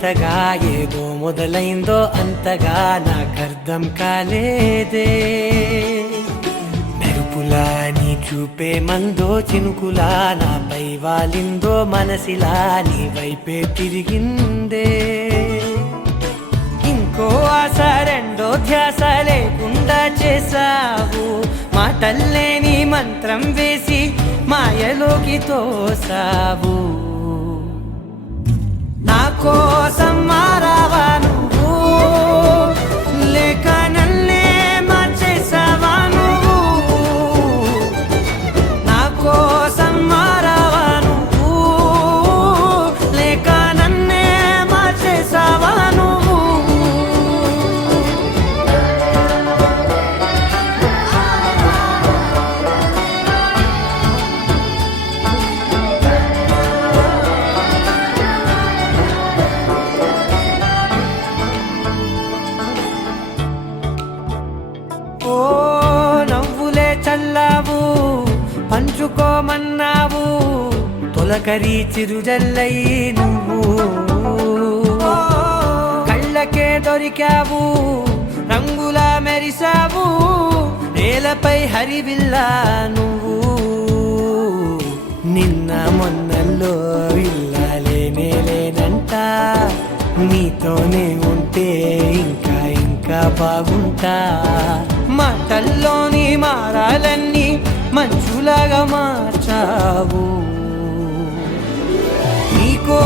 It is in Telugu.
వింతగా ఏదో మొదలైందో అంతగా నాకర్థం కాలేదే. మెరుపులా నీ చూపే మందో చినుకులా నాపై వాలిందో మనసిలా నీ వైపే తిరిగిందే. ఇంకో ఆశ రెండో ధ్యాస లేకుండా చేసావు, మాటల్లే నీ మంత్రం వేసి మాయలోకి తోసావు. నా కోసం మారావా నువ్వు, లేక నన్నే మార్చేసావా నువ్వు. నా కోసం మారావా నువ్వు, లేక నన్నే మార్చేసావా నువ్వు. ఓ నవ్వులే చల్లావు, పంచుకోమన్నావు, తొలకరి చిరుజల్లై నువ్వు. కళ్ళకే దొరికావు, రంగులా మెరిసావు, నేలపై హరివిల్లా నువ్వు. నిన్న మొన్నల్లో ఇల్లాలేనే లేనంట, నీతోనే ఉంటే ఇంకా ఇంకా బాగుంటా. మాటల్లోని మారాలన్నీ మంచులాగా మార్చావు. నీకో